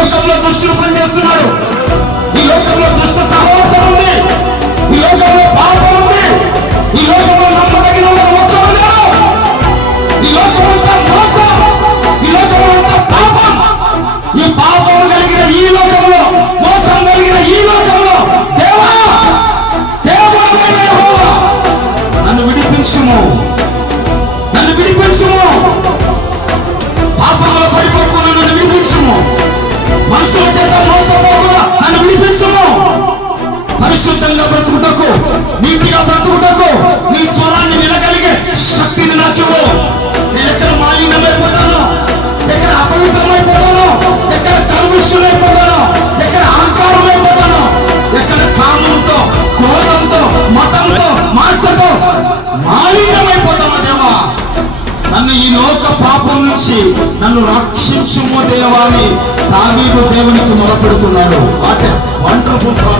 ఈ లోకంలో దుష్టులు పనిచేస్తున్నాడు ఈ లోకంలో దుష్ట సహవాసం ఉంది. ఈ లోకంలో పాపం ఉంది. ఈ లోకంలో నమ్మదగిన వాడు ఒక్కడు లేడు ఈ లోకమంతా మోసం. ఈ లోకమంతా పాపం. ఈ పాపం కలిగిన ఈ లోకంలో మోసం కలిగిన ఈ లోకంలో దేవా దేవుడు నన్ను విడిపించుము. పరిశుద్ధంగా బ్రతుకుటకు నీతిగా బ్రతుకుటకు నీ స్వరాన్ని వినగలిగే శక్తిని నాకు ఇవ్వు. నేను ఎక్కడ మాలిన్యమైపోతానో ఎక్కడ అపవిత్రమైపోతానో ఎక్కడ కలుషులైపోతాను ఎక్కడ అహంకారమైపోతాను ఎక్కడ కామంతో క్రోధంతో మతంతో మార్చతో మాలిన్యమైపోతానో దేవా నన్ను ఈ లోక పాపం నుంచి నన్ను రక్షించుము దేవా అని దేవునికి మొరపెడుతున్నాడు వాట్ వండర్ఫుల్ ప్రార్థన